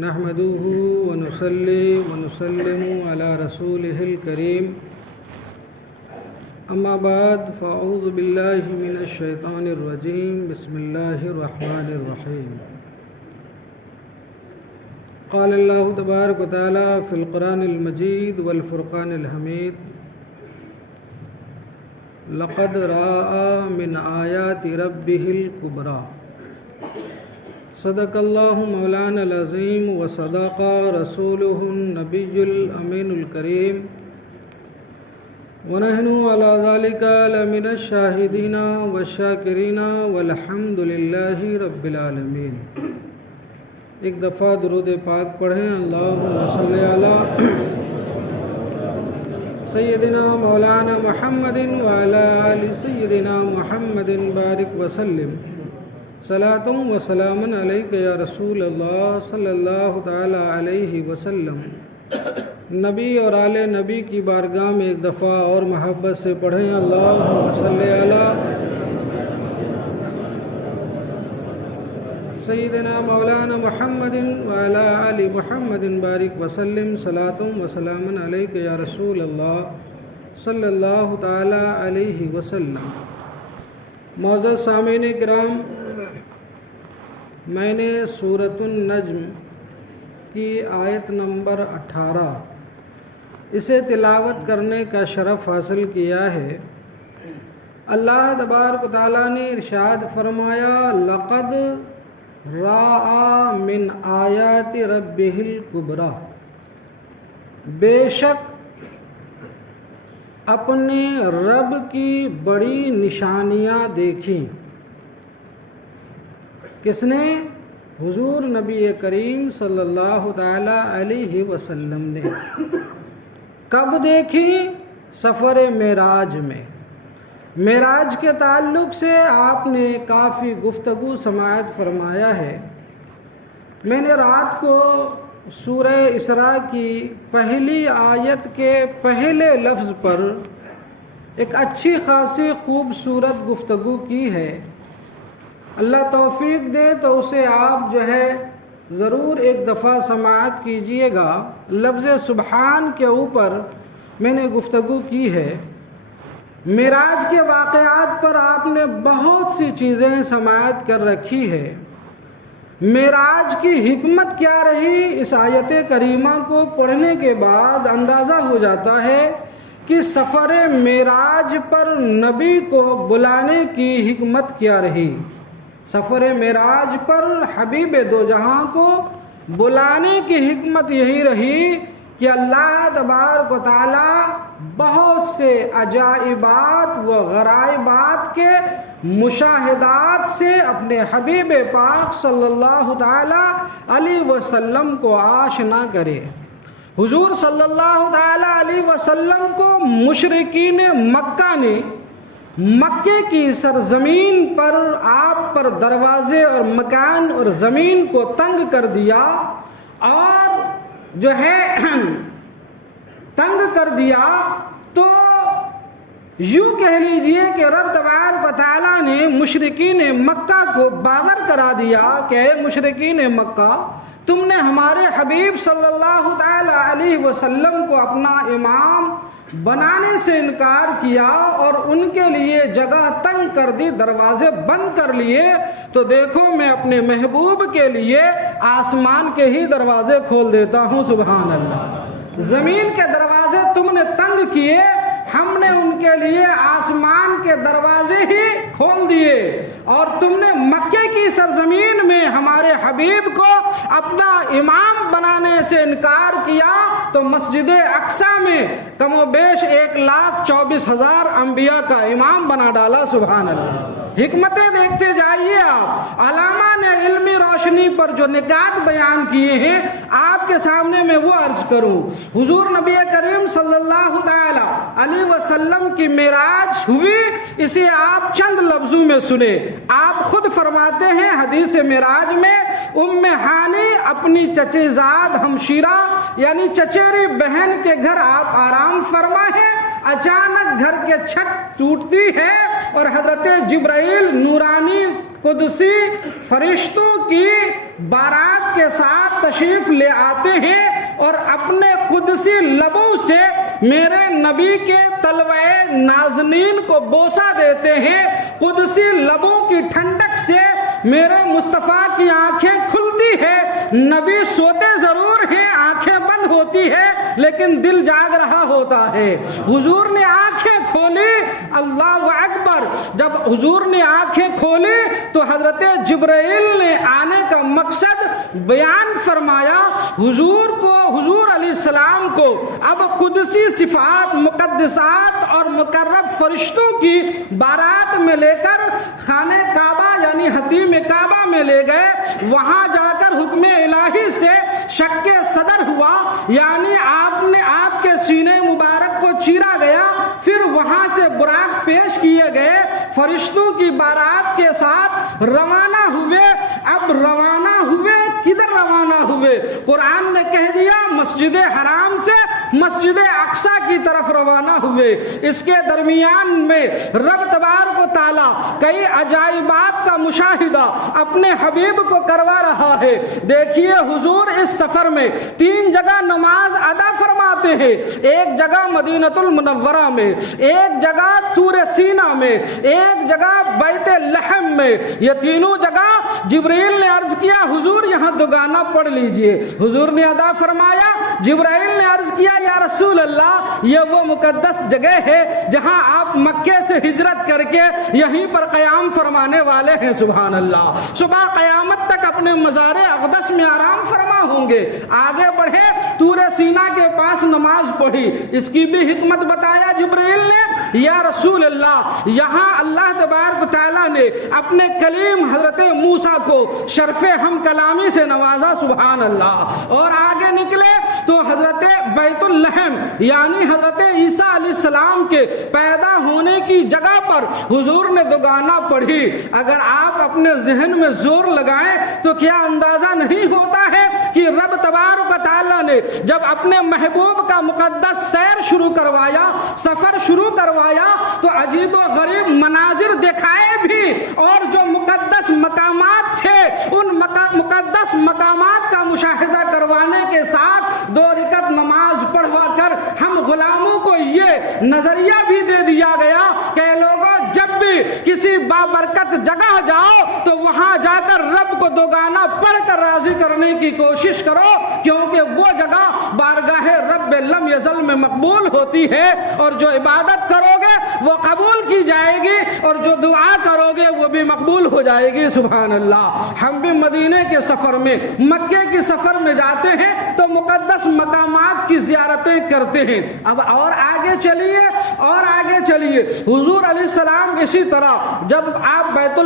نحمده ونصلي ونسلم على رسوله الكريم أما بعد فأعوذ بالله من الشيطان الرجيم بسم الله الرحمن الرحيم قال الله تبارك وتعالى في القرآن المجيد والفرقان الحميد لقد رأى من آيات ربه الكبرى صدق الله مولانا العظيم وصدق رسوله النبي الأمين الكريم ونحن على ذلك لمن الشاهدين والشاكرين والحمد لله رب العالمين۔ ایک دفعہ درود پاک پڑھیں، اللہم صلی علی سیدنا مولانا محمد وعلی آل سیدنا محمد بارک وسلم صلاۃ و سلام علیک یا رسول اللہ صلی اللہ تعالی علیہ وسلم۔ نبی اور آل نبی کی بارگاہ میں ایک دفعہ اور محبت سے پڑھیں، اللہم صلی علی سیدنا مولانا محمد وعلی آل محمد بارک وسلم صلاۃ و سلام علیک یا رسول اللہ صلی اللہ تعالی علیہ وسلم۔ معزز سامعین کرام، میں نے سورۃ النجم کی آیت نمبر 18 اسے تلاوت کرنے کا شرف حاصل کیا ہے۔ اللہ تبارک و تعالیٰ نے ارشاد فرمایا، لقد رأى من آیات ربہ الکبریٰ، بے شک اپنے رب کی بڑی نشانیاں دیکھیں۔ کس نے؟ حضور نبی کریم صلی اللہ تعالی علیہ وسلم نے۔ کب دیکھی؟ سفر معراج میں۔ معراج کے تعلق سے آپ نے کافی گفتگو سماعت فرمایا ہے۔ میں نے رات کو سورہ اسراء کی پہلی آیت کے پہلے لفظ پر ایک اچھی خاصی خوبصورت گفتگو کی ہے۔ اللہ توفیق دے تو اسے آپ جو ہے ضرور ایک دفعہ سماعت کیجئے گا۔ لفظ سبحان کے اوپر میں نے گفتگو کی ہے۔ معراج کے واقعات پر آپ نے بہت سی چیزیں سماعت کر رکھی ہے۔ معراج کی حکمت کیا رہی، اس آیت کریمہ کو پڑھنے کے بعد اندازہ ہو جاتا ہے کہ سفر معراج پر نبی کو بلانے کی حکمت کیا رہی۔ سفر معراج پر حبیب دو جہاں کو بلانے کی حکمت یہی رہی کہ اللہ تبارک و تعالی بہت سے عجائبات و غرائبات کے مشاہدات سے اپنے حبیب پاک صلی اللہ تعالی علیہ وسلم کو آشنا کرے۔ حضور صلی اللہ تعالی علیہ وسلم کو مشرکین مکہ نے مکے کی سرزمین پر آپ پر دروازے اور مکان اور زمین کو تنگ کر دیا، اور جو ہے تنگ کر دیا تو یوں کہہ لیجئے کہ رب تبارک و تعالیٰ نے مشرکین مکہ کو باور کرا دیا کہ اے مشرکین مکہ، تم نے ہمارے حبیب صلی اللہ تعالی علیہ وسلم کو اپنا امام بنانے سے انکار کیا اور ان کے لیے جگہ تنگ کر دی، دروازے بند کر لیے، تو دیکھو میں اپنے محبوب کے لیے آسمان کے ہی دروازے کھول دیتا ہوں۔ سبحان اللہ۔ زمین کے دروازے تم نے تنگ کیے، ہم نے ان کے لیے آسمان کے دروازے ہی کھول دیے، اور تم نے مکے کی سرزمین میں ہمارے حبیب کو اپنا امام بنانے سے انکار کیا، تو مسجد اقصیٰ میں کم و بیش 1,24,000 انبیاء کا امام بنا ڈالا۔ سبحان اللہ۔ حکمتیں دیکھتے جائیے آپ۔ علامہ نے علمی روشنی پر جو نکات بیان کیے ہیں آپ کے سامنے میں وہ عرض کروں۔ حضور نبی کریم صلی اللہ تعالی علیہ وسلم کی معراج ہوئی، اسے آپ چند لفظوں میں سنے۔ آپ خود فرماتے ہیں حدیث معراج میں، ام ہانی اپنی چچے زاد ہمشیرہ یعنی چچیری بہن کے گھر آپ آرام فرما ہے، اچانک گھر کے چھت ٹوٹتی ہے اور حضرت جبرائیل نورانی قدسی فرشتوں کی بارات کے ساتھ تشریف لے آتے ہیں اور اپنے قدسی لبوں سے میرے نبی کے تلوے نازنین کو بوسہ دیتے ہیں. قدسی لبوں کی ٹھنڈک سے میرے مصطفیٰ کی آنکھیں کھلتی ہے. نبی سوتے ضرور ہیں, آنکھیں بند ہوتی ہے, لیکن دل جاگ رہا ہوتا ہے. حضور نے آنکھیں کھولی, اللہ اکبر. جب حضور نے آنکھیں کھولی تو حضرت جبرائیل نے آنے کا مقصد بیان فرمایا. حضور علیہ السلام کو اب قدسی صفات, مقدسات اور مقرب فرشتوں کی بارات میں لے کر خانہ کعبہ یعنی حتیم کعبہ میں لے گئے. وہاں جا کر حکم الہی سے شق صدر ہوا, یعنی آپ کے سینے مبارک کو چیرا گیا. پھر وہاں سے براق پیش کیے گئے, فرشتوں کی بارات کے ساتھ روانہ ہوئے. اب روانہ ہوئے, کدھر روانہ ہوئے؟ قرآن نے کہہ دیا مسجد حرام سے مسجد اقصی کی طرف روانہ ہوئے. اس کے درمیان میں رب تبارک و تعالی کئی عجائبات کا مشاہدہ اپنے حبیب کو کروا رہا ہے. دیکھیے حضور اس سفر میں 3 جگہ نماز ادا فرماتے ہیں. ایک جگہ مدینہ المنورہ میں, ایک جگہ طور سینا میں, ایک جگہ بیت لحم میں. یہ تینوں جگہ جبرائیل نے عرض کیا حضور یہاں دوگانہ پڑھ لیجئے. حضور نے ادا فرمایا. جبرائیل نے عرض کیا یا رسول اللہ یہ وہ مقدس جگہ ہے جہاں آپ مکے سے ہجرت کر کے یہیں پر قیام فرمانے والے ہیں. سبحان اللہ. صبح قیامت تک اپنے مزار اقدس میں آرام فرما ہوں گے. آگے بڑھے, طور سینا کے پاس نماز پڑھی. اس کی بھی حکمت بتایا جبرائیل نے. یا رسول اللہ یہاں اللہ تبارک تعالیٰ نے اپنے کلیم حضرت موسیٰ کو شرف ہم کلامی سے نوازا. سبحان اللہ. اور آگے نکلے تو حضرت بیت اللحم یعنی حضرت عیسیٰ علیہ السلام کے پیدا ہونے کی جگہ پر حضور نے دوگانہ پڑھی. اگر آپ اپنے ذہن میں زور لگائیں تو کیا اندازہ نہیں ہوتا ہے کہ رب تبارک تعالیٰ نے جب اپنے محبوب کا مقدس سیر شروع کروایا, سفر شروع کروایا, تو عجیب و غریب مناظر دکھائے بھی, اور جو مقدس مقامات تھے ان مقدس مقامات کا مشاہدہ کروانے کے ساتھ 2 رکعت نماز پڑھوا کر ہم غلاموں کو یہ نظریہ بھی دے دیا گیا کہ لوگوں جب بھی کسی بابرکت جگہ جاؤ تو وہاں جا کر رب کو دوگانہ پڑھ کر راضی کرنے کی کوشش کرو, کیونکہ وہ جگہ بارگاہ رب لم یزل میں مقبول ہوتی ہے, اور جو عبادت کرو گے وہ قبول کی جائے گی, اور جو دعا کرو گے وہ بھی مقبول ہو جائے گی. سبحان اللہ. ہم بھی مدینے کے سفر میں, مکے کے سفر میں جاتے ہیں تو مقدس مقامات کی زیارتیں کرتے ہیں. اب اور آگے چلیے, اور آگے چلیے. حضور علیہ السلام اسی طرح جب آپ بیت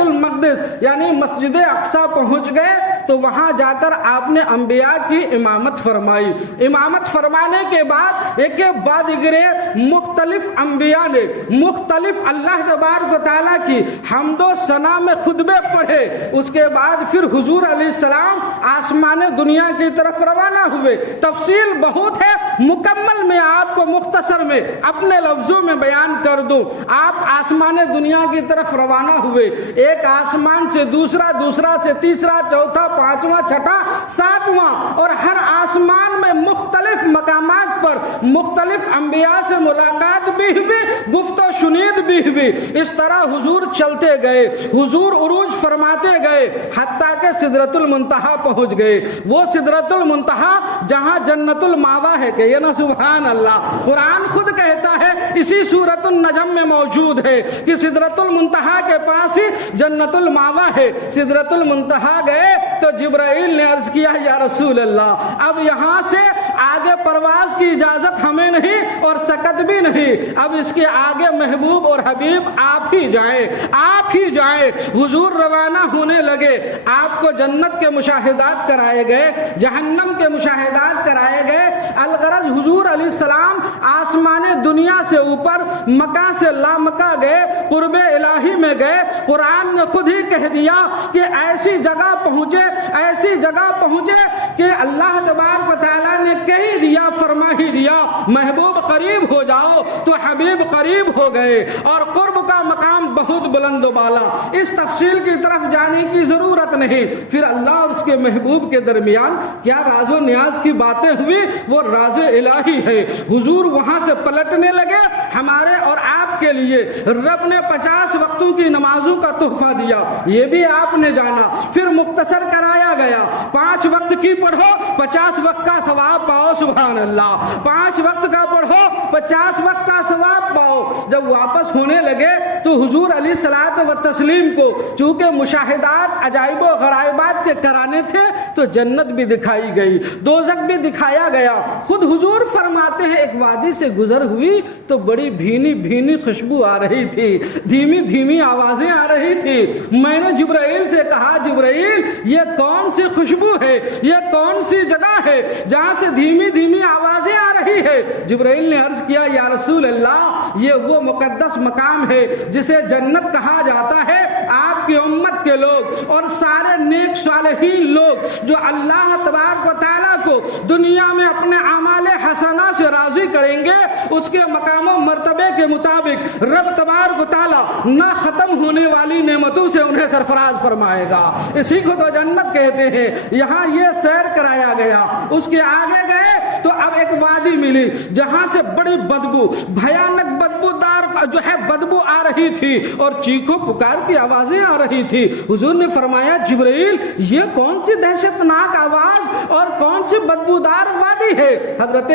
المقدس یعنی مسجد اقصی پہنچ گئے تو وہاں جا کر آپ نے انبیاء کی امامت فرمائی. امامت فرمانے کے بعد ایک کے بعد دیگرے مختلف انبیاء نے مختلف اللہ تبارک و تعالیٰ کی حمد و ثنا میں خطبے پڑھے. اس کے بعد پھر حضور علیہ السلام آسمان دنیا کی طرف روانہ ہوئے. تفصیل بہت ہے, مکمل میں آپ کو مختصر میں اپنے لفظوں میں بیان کر دوں. آپ آسمان دنیا کی طرف روانہ ہوئے. ایک آسمان سے دوسرا, دوسرا سے تیسرا, چوتھا, پانچواں, چھٹا, ساتواں, اور ہر آسمان میں مختلف مقامات پر مختلف انبیاء سے ملاقات بھی ہوئی, گفت و شنید بھی ہوئی. اس طرح حضور چلتے گئے, حضور عروج فرماتے گئے, حتیٰ کہ سدرۃ المنتہا پہنچ گئے. وہ سدرۃ المنتہا جہاں جنت الماوا ہے. کہ یہ نا سبحان اللہ. قرآن خود کہتا ہے اسی سورۃ النجم میں موجود ہے کہ سدرۃ المنتہا کے پاس ہی جنت الماوا ہے. سدرۃ المنتہا گئے تو جبرائیل نے عرض کیا یا رسول اللہ اب یہاں سے آگے پرواز کی اجازت ہمیں نہیں اور سکت بھی نہیں, اب اس کے آگے محبوب اور حبیب آپ ہی جائیں, آپ ہی جائیں. حضور روانہ ہونے لگے. آپ کو جنت کے مشاہدات کرائے گئے, جہنم کے مشاہدات کرائے گئے. الغرض حضور علیہ السلام آسمان دنیا سے اوپر, مکہ سے لامکہ گئے, قرب الہی میں گئے. قرآن نے خود ہی کہہ دیا کہ ایسی جگہ پہنچے, ایسی جگہ پہنچے کہ اللہ تبارک و تعالیٰ نے کہہ دیا، فرما ہی دیا محبوب قریب ہو جاؤ تو حبیب قریب ہو گئے، اور قرب کا مقام بہت بلند و بالا، اس تفصیل کی طرف جانے کی ضرورت نہیں۔ پھر اللہ اور اس کے محبوب کے درمیان کیا راز و نیاز کی باتیں ہوئی، وہ راز الہی ہے۔ حضور وہاں سے پلٹنے لگے، ہمارے اور آپ کے لیے رب نے 50 وقتوں کی نمازوں کا تحفہ دیا، یہ بھی آپ نے جانا، پھر مختصر کرایا گیا، 5 وقت کی پڑھو 50 وقت کا ثواب پاؤ، سبحان اللہ، 5 وقت کا پڑھو 50 وقت کا ثواب پاؤ۔ جب واپس ہونے لگے تو حضور علیہ الصلوۃ والتسلیم کو چونکہ مشاہدات عجائب و غرائبات کے کرانے تھے تو جنت بھی دکھائی گئی، دوزخ بھی دکھایا گیا۔ خود حضور فرماتے ہیں ایک وادی سے گزر ہوئی تو بڑی بھینی بھینی خوشبو آ رہی تھی، دھیمی دھیمی آوازیں آ رہی تھی۔ میں نے جبرائیل سے کہا جبرائیل یہ کون سی خوشبو ہے، یہ کون سی جگہ ہے جہاں سے دھیمی دھیمی آوازیں آ رہی ہے؟ جبرائیل نے عرض کیا یا رسول اللہ یہ وہ مقدس مقام ہے جسے جنت کہا جاتا ہے۔ آپ کی امت کے لوگ اور سارے نیک صالحین لوگ جو اللہ تبارک و تعالیٰ کو دنیا میں اپنے اعمال حسنہ سے راضی کریں گے، اس کے مقام و مرتبے کے مطابق رب تبارک و تعالیٰ نہ ختم ہونے والی نعمتوں سے انہیں سرفراز فرمائے گا۔ اسی کو تو جنت کہتے ہیں۔ یہاں یہ سیر کرایا گیا، اس کے آگے گئے تو اب ایک وادی ملی جہاں سے بڑی بدبو، بھیانک بدبودار جو ہے بدبو آ رہی تھی اور چیخو پکار کی آوازیں آ رہی تھی۔ حضور نے فرمایا جبرائیل یہ کون سی دہشت ناک آواز اور کون سی بدبودار وادی ہے؟ حضرت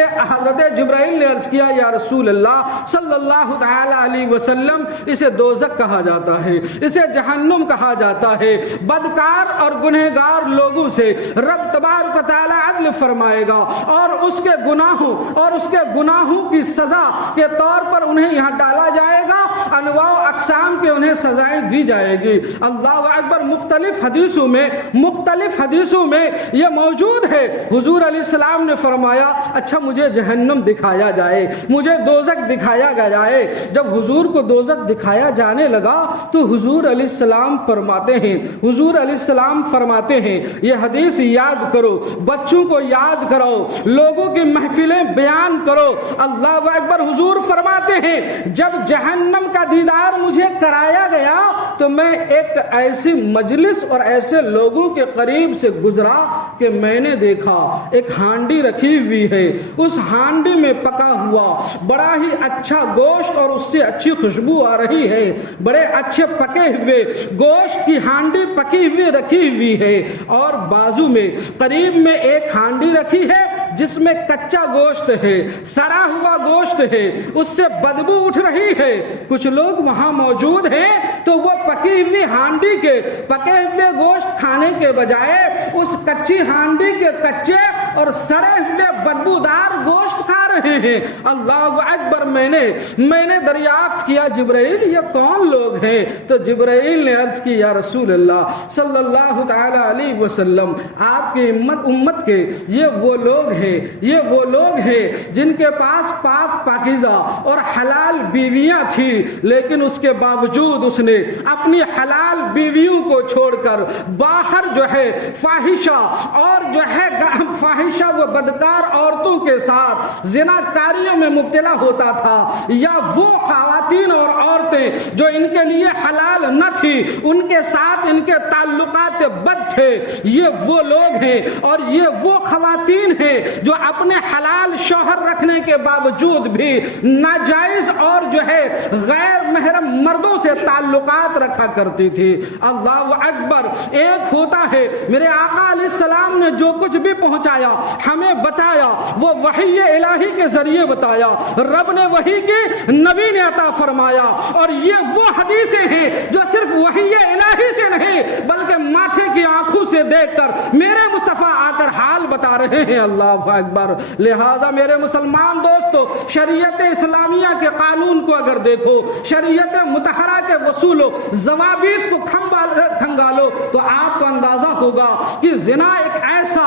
جبرائیل نے عرض کیا یا رسول اللہ صلی اللہ تعالی علیہ وسلم اسے دوزخ کہا جاتا ہے، اسے جہنم کہا جاتا ہے۔ بدکار اور گنہگار لوگوں سے رب تبارک و تعالی عدل فرمائے گا اور اس کے گناہوں کی سزا کے طور پر انہیں یہاں ڈالا جائے گا، انواع و اقسام کے انہیں سزائیں دی جائے گی۔ اللہ اکبر۔ مختلف حدیثوں میں یہ موجود ہے۔ حضور علیہ السلام نے فرمایا اچھا مجھے جہنم دکھایا جائے، مجھے دوزخ دکھایا جائے۔ جب حضور کو دوزخ دکھایا جانے لگا تو حضور علیہ السلام فرماتے ہیں یہ حدیث یاد کرو، بچوں کو یاد کرو، لوگوں کی محفلیں بیان کرو۔ اللہ اکبر۔ حضور فرماتے ہیں جب جہنم کا دیدار مجھے کرایا گیا تو میں ایک ایسی مجلس اور ایسے لوگوں کے قریب سے گزرا کہ میں نے دیکھا ایک ہانڈی رکھی ہوئی ہے، اس ہانڈی میں پکا ہوا بڑا ہی اچھا گوشت اور اس سے اچھی خوشبو آ رہی ہے، بڑے اچھے پکے ہوئے گوشت کی ہانڈی پکی ہوئی رکھی ہوئی ہے، اور بازو میں قریب میں ایک ہانڈی رکھی ہے جس میں کچا گوشت ہے، سڑا ہوا گوشت ہے، اس سے بدبو اٹھ رہی ہے۔ کچھ لوگ وہاں موجود ہیں تو وہ پکی ہوئی ہانڈی کے پکے ہوئے گوشت کھانے کے بجائے اس کچی ہانڈی کے کچے اور سڑے ہوئے بدبودار گوشت کھا رہے ہیں۔ اللہ اکبر۔ میں نے دریافت کیا جبرائیل یہ کون لوگ ہیں؟ تو جبرائیل نے عرض کی یا رسول اللہ صلی اللہ تعالی علیہ وسلم آپ کی امت کے یہ وہ لوگ ہیں جن کے پاس پاکیزہ اور حلال بیویاں تھیں، لیکن اس کے باوجود اس نے اپنی حلال بیویوں کو چھوڑ کر باہر جو ہے فاحشہ و بدکار عورتوں کے ساتھ زناکاریوں میں مبتلا ہوتا تھا، یا وہ خواتین اور عورتیں جو ان کے لیے حلال نہ تھی ان کے ساتھ ان کے تعلقات بد تھے۔ یہ وہ لوگ ہیں اور یہ وہ خواتین ہیں جو اپنے حلال شوہر رکھنے کے باوجود بھی ناجائز اور جو ہے غیر محرم مردوں سے تعلقات رکھا کرتی تھی۔ اللہ اکبر۔ ایک ہوتا ہے میرے آقا علیہ السلام نے جو کچھ بھی پہنچایا ہمیں بتایا، وہ وحی الہی کے ذریعے بتایا، رب نے وحی کی نبی نے عطا فرمایا، اور یہ وہ حدیثیں ہیں جو صرف وحی الہی سے نہیں بلکہ ماتھے کی آنکھوں سے دیکھ کر میرے مصطفیٰ آ کر حال بتا رہے ہیں۔ اللہ اکبر۔ لہٰذا میرے مسلمان دوستو شریعت اسلامیہ کے قانون کو اگر دیکھو، شریعت مطہرہ کے اصول و ضوابط کو کھنگالو تو آپ کو اندازہ ہوگا کہ زنا ایک ایسا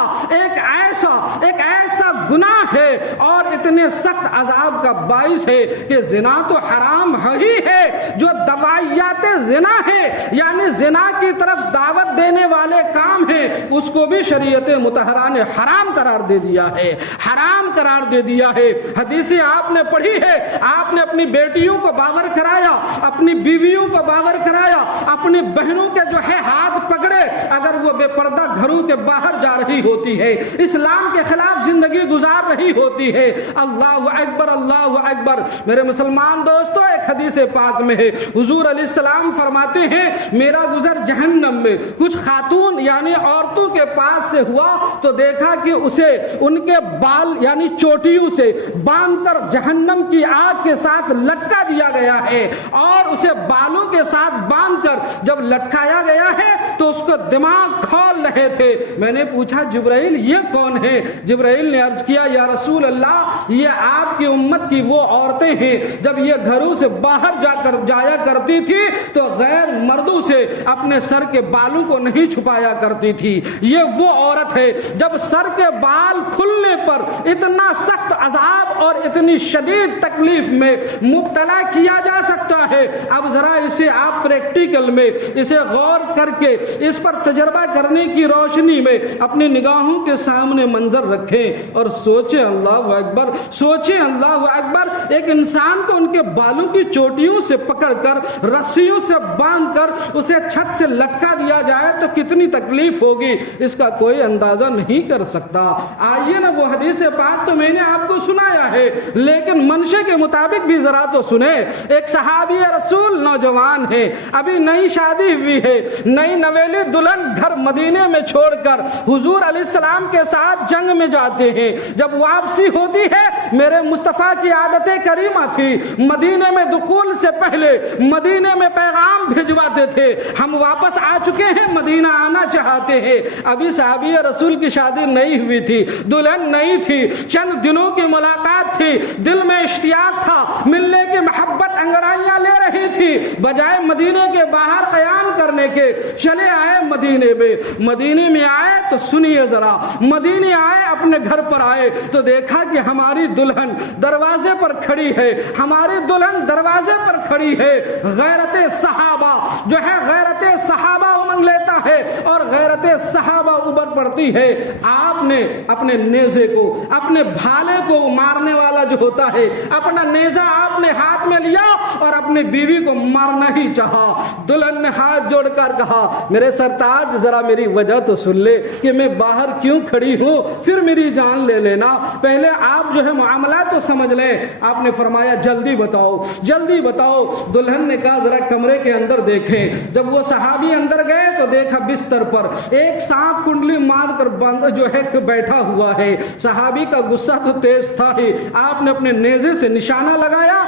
گناہ ہے اور اتنے سخت عذاب کا باعث ہے کہ زنا تو حرام ہی ہے، جو دوائیات زنا ہے یعنی زنا کی طرف دعوت دینے والے کام ہیں اس کو بھی شریعت مطہرہ نے حرام قرار دے دیا ہے، حرام قرار دے دیا ہے۔ حدیثیں آپ نے پڑھی ہے، آپ نے اپنی بیٹیوں کو باور کرایا، اپنی بیویوں کو باور کرایا، اپنی بہنوں کے جو ہے ہاتھ پکڑے اگر وہ بے پردہ گھروں کے باہر جا رہی ہوتی ہے، اسلام کے خلاف زندگی گزار رہی ہوتی ہے۔ اللہ اکبر، اللہ اکبر۔ میرے مسلمان دوستو، ایک حدیث پاک میں ہے، حضور علیہ السلام فرماتے ہیں میرا گزر جہنم میں کچھ خاتون یعنی عورتوں کے پاس سے ہوا تو دیکھا کہ اسے ان کے بال یعنی چوٹیوں سے باندھ کر جہنم کی آگ کے ساتھ لٹکا دیا گیا ہے، اور اسے بالوں کے ساتھ باندھ کر جب لٹکایا گیا ہے تو اس کو دماغ کھول رہے تھے۔ میں نے پوچھا جبرائیل یہ کون ہے؟ جبرائیل نے عرض کیا یا رسول اللہ یہ آپ کی امت کی وہ عورتیں ہیں جب یہ گھروں سے باہر جایا کرتی تھی تو غیر مردوں سے اپنے سر کے بالوں کو نہیں چھپایا کرتی تھی۔ یہ وہ عورت ہے جب سر کے بال کھلنے پر اتنا سخت عذاب اور اتنی شدید تکلیف میں مبتلا کیا جا سکتا ہے۔ اب ذرا اسے آپ پریکٹیکل میں اسے غور کر کے اس پر تجربہ کرنے کی روشنی میں اپنی نگاہوں کے سامنے منظر رکھیں اور سوچیں اللہ اکبر، سوچیں اللہ اکبر، ایک انسان کو ان کے بالوں کی چوٹیوں سے پکڑ کر رسیوں سے باندھ کر اسے چھت سے لٹکا دیا جائے تو کتنی تکلیف ہوگی، اس کا کوئی اندازہ نہیں کر سکتا۔ آئیے نا وہ حدیث پاک تو میں نے آپ کو سنایا ہے لیکن منشے کے مطابق بھی ذرا تو سنیں۔ ایک صحابی رسول نوجوان ہے، ابھی نئی شادی ہوئی ہے، نئی نویلی دلہن گھر مدینے میں چھوڑ کر حضور علیہ السلام کے ساتھ جنگ میں جاتے ہیں۔ جب واپسی ہوتی ہے میرے مصطفیٰ کی عادت کریمہ تھی مدینے میں دخول سے پہلے مدینے میں پیغام بھجواتے تھے ہم واپس آ چکے ہیں، مدینہ آنا چاہتے ہیں۔ ابھی صحابی رسول کی شادی نہیں ہوئی تھی، دلہن نہیں تھی، چند دنوں کی ملاقات تھی، دل میں اشتیاق تھا، ملنے کی محبت انگڑائیاں لے رہی تھی، بجائے مدینے کے باہر قیام کرنے کے چلے آئے مدینے میں۔ مدینے میں آئے تو سنیے ذرا، مدینے آئے اپنے گھر پر آئے تو دیکھا کہ ہماری دلہن دروازے پر کھڑی ہے، ہماری دلہن دروازے پر کھڑی ہے۔ غیرت صحابہ جو ہے غیرت صحابہ امنگ لیتا ہے اور غیرت صحابہ اوپر پڑتی ہے۔ آپ نے اپنے نیزے کو، اپنے بھالے کو مارنے والا جو ہوتا ہے، اپنا نیزہ آپ نے ہاتھ میں لیا اور اپنی بیوی کو مارنا ہی چاہا۔ دلہن نے ہاتھ جوڑ کر کہا میرے سرتاج ذرا میری وجہ تو سن لے کہ میں باہر کیوں کھڑی ہوں، پھر میری جان لے لینا، پہلے آپ جو ہے معاملات تو سمجھ لیں۔ آپ نے فرمایا جلدی بتاؤ، جلدی بتاؤ۔ دلہن نے کہا ذرا کمرے کے اندر دیکھیں۔ جب وہ صحابی اندر گئے تو دیکھا بستر پر ایک سانپ کنڈلی مار کر بند جو ہے بیٹھا ہوا ہے۔ صحابی کا غصہ تو تیز تھا ہی، آپ نے اپنے نیزے سے نشانہ لگایا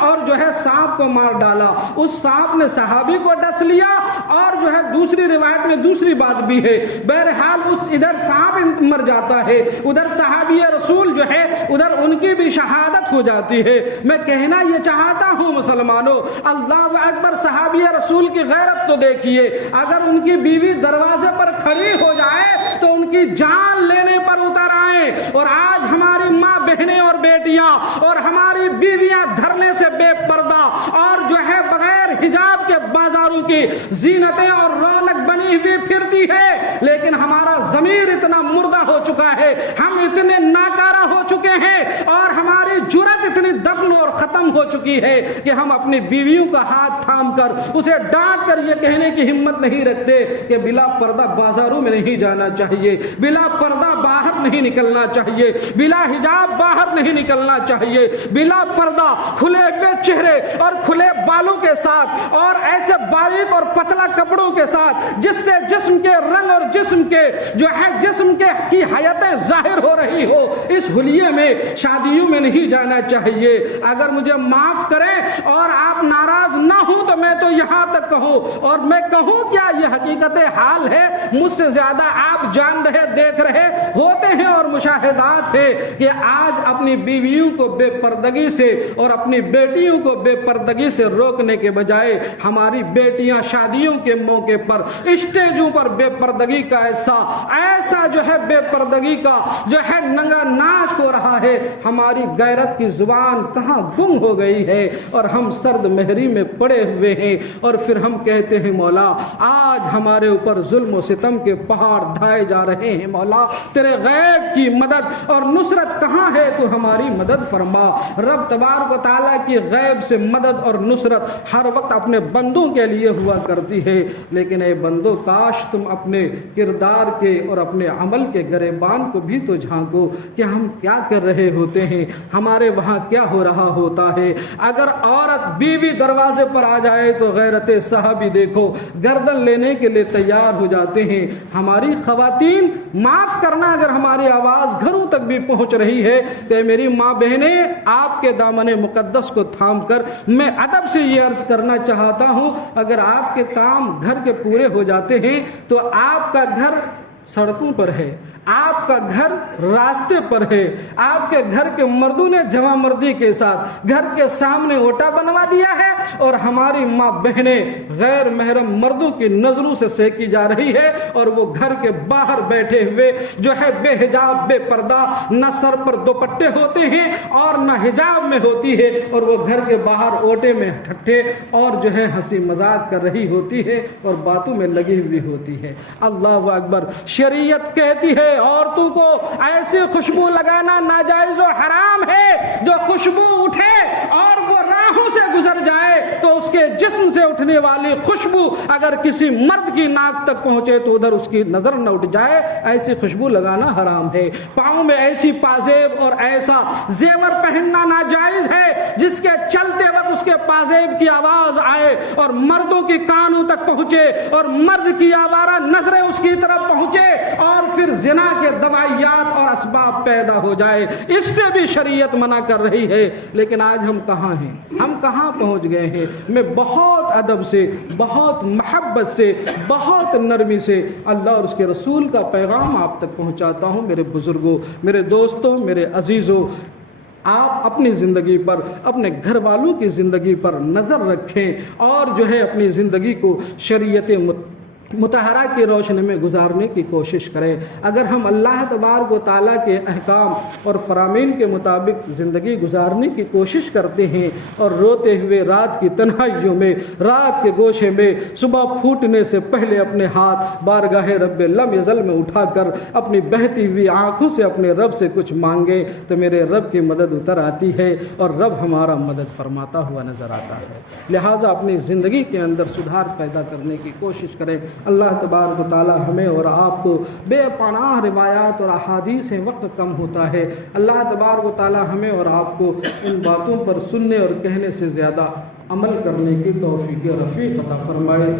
اور جو ہے سانپ کو مار ڈالا۔ اس سانپ نے صحابی کو ڈس لیا اور جو ہے دوسری روایت میں دوسری بات بھی ہے۔ بہرحال ادھر سانپ مر جاتا ہے، ادھر صحابی رسول جو ہے ادھر ان کی بھی شہادت ہو جاتی ہے۔ میں کہنا یہ چاہتا ہوں مسلمانوں، اللہ اکبر، صحابی رسول کی غیرت تو دیکھیے، اگر ان کی بیوی دروازے پر کھڑی ہو جائے تو ان کی جان لینے پر اتر آئے۔ اور آج ہماری ماں بہنیں اور بیٹیاں اور ہماری بیویاں دھرنے سے بے پردہ اور جو ہے بغیر حجاب کے بازاروں کی زینتیں اور رونق بنی ہوئی پھرتی ہے، لیکن ہمارا ضمیر اتنا مردہ ہو چکا ہے، ہم اتنے ناکارہ ہو چکے ہیں اور ہماری جرأت اتنی دفن اور ختم ہو چکی ہے کہ ہم اپنی بیویوں کا ہاتھ تھام کر اسے ڈانٹ کر یہ کہنے کی ہمت نہیں رکھتے کہ بلا پردہ بازاروں میں نہیں جانا چاہیے، بلا پردہ باہر نہیں نکلنا چاہیے، بلا حجاب باہر نہیں نکلنا چاہیے، بلا پردہ کھلے ہوئے چہرے اور کھلے بالوں کے ساتھ اور ایسے باریک اور پتلا کپڑوں کے ساتھ جس سے جسم کے رنگ اور جسم کے جو ہے جسم کے کی حیاتیں ظاہر ہو رہی ہو، اس حلیے میں شادیوں میں نہیں جانا چاہیے۔ اگر مجھے معاف کریں اور آپ ناراض نہ ہوں تو میں تو یہاں تک کہوں، اور میں کہوں کیا یہ حقیقت حال ہے، مجھ سے زیادہ آپ جان رہے دیکھ رہے ہوتے ہیں اور مشاہدات ہے کہ آج اپنی بیویوں کو بے پردگی سے اور اپنی بیٹیوں کو بے پردگی سے روکنے کے بجائے ہماری بیٹیاں شادیوں کے موقع پر اسٹیجوں پر بے پردگی کا ایسا جو ہے بے پردگی کا جو ہے ننگا ناچ ہو رہا ہے. ہماری غیرت کی زبان کہاں گم ہو گئی ہے اور ہم سرد مہری میں پڑے ہوئے ہیں اور پھر ہم کہتے ہیں مولا آج ہمارے اوپر ظلم و ستم کے پہاڑ ڈھائے جا رہے ہیں. مولا تیرے غیب کی مدد اور نصرت کہاں ہے؟ تو ہماری مدد فرما. رب تبارک و تعالیٰ کی غیب سے مدد اور نصرت ہر وقت اپنے بندوں کے لیے ہوا کرتی ہے، لیکن اے بندو کاش تم اپنے کردار کے اور اپنے عمل کے گریبان کو بھی تو جھانکو کہ ہم کیا کر رہے ہوتے ہیں، ہمارے وہاں کیا ہو رہا ہوتا ہے. اگر عورت بیوی دروازے پر آ جائے تو غیرت صحابی دیکھو گردن لینے کے لیے تیار ہو جاتے ہیں. ہماری خواتین معاف کرنا اگر ہماری آواز گھروں تک بھی پہنچ رہی ہے تو میری ماں بہنیں آپ کے دامن مقدس کو تھام کر میں ادب سے یہ عرض کرنا چاہتا ہوں اگر آپ کے کام گھر کے پورے ہو جاتے ہیں تو آپ کا گھر سڑکوں پر ہے، آپ کا گھر راستے پر ہے، آپ کے گھر کے مردوں نے جوان مردی کے ساتھ گھر کے سامنے اوٹا بنوا دیا ہے اور ہماری ماں بہنیں غیر محرم مردوں کی نظروں سے سینکی جا رہی ہے اور وہ گھر کے باہر بیٹھے ہوئے جو ہے بے حجاب بے پردہ، نہ سر پر دوپٹے ہوتے ہیں اور نہ حجاب میں ہوتی ہے اور وہ گھر کے باہر اوٹے میں ٹھٹھے اور جو ہے ہنسی مذاق کر رہی ہوتی ہے اور باتوں میں لگی ہوئی ہوتی ہے. اللہ اکبر. شریعت کہتی ہے عورتوں کو ایسی خوشبو لگانا ناجائز و حرام ہے جو خوشبو اٹھے اور وہ راہوں سے گزر جائے تو اس کے جسم سے اٹھنے والی خوشبو اگر کسی مرد کی ناک تک پہنچے تو ادھر اس کی نظر نہ اٹھ جائے، ایسی خوشبو لگانا حرام ہے. پاؤں میں ایسی پازیب اور ایسا زیور پہننا ناجائز ہے جس کے چلتے وقت اس کے پازیب کی آواز آئے اور مردوں کی کانوں تک پہنچے اور مرد کی آوارہ نظریں اس کی طرف پہنچے اور پھر زنا کے دوائیات اور اسباب پیدا ہو جائے. اس سے بھی شریعت منع کر رہی ہے. لیکن آج ہم کہاں ہیں؟ ہم کہاں پہنچ گئے ہیں؟ میں بہت ادب سے، بہت محبت سے، بہت نرمی سے اللہ اور اس کے رسول کا پیغام آپ تک پہنچاتا ہوں. میرے بزرگوں، میرے دوستوں، میرے عزیزوں، آپ اپنی زندگی پر، اپنے گھر والوں کی زندگی پر نظر رکھیں اور جو ہے اپنی زندگی کو شریعت مطہرہ کی روشنی میں گزارنے کی کوشش کریں. اگر ہم اللہ تبارک و تعالیٰ کے احکام اور فرامین کے مطابق زندگی گزارنے کی کوشش کرتے ہیں اور روتے ہوئے رات کی تنہائیوں میں، رات کے گوشے میں صبح پھوٹنے سے پہلے اپنے ہاتھ بارگاہ رب لم یزل میں اٹھا کر اپنی بہتی ہوئی آنکھوں سے اپنے رب سے کچھ مانگیں تو میرے رب کی مدد اتر آتی ہے اور رب ہمارا مدد فرماتا ہوا نظر آتا ہے. لہٰذا اپنی زندگی کے اندر سدھار پیدا کرنے کی کوشش کریں. اللہ تبارک و تعالی ہمیں اور آپ کو بے پناہ روایات اور احادیث ہیں، وقت کم ہوتا ہے. اللہ تبارک و تعالی ہمیں اور آپ کو ان باتوں پر سننے اور کہنے سے زیادہ عمل کرنے کی توفیق رفیق عطا فرمائے.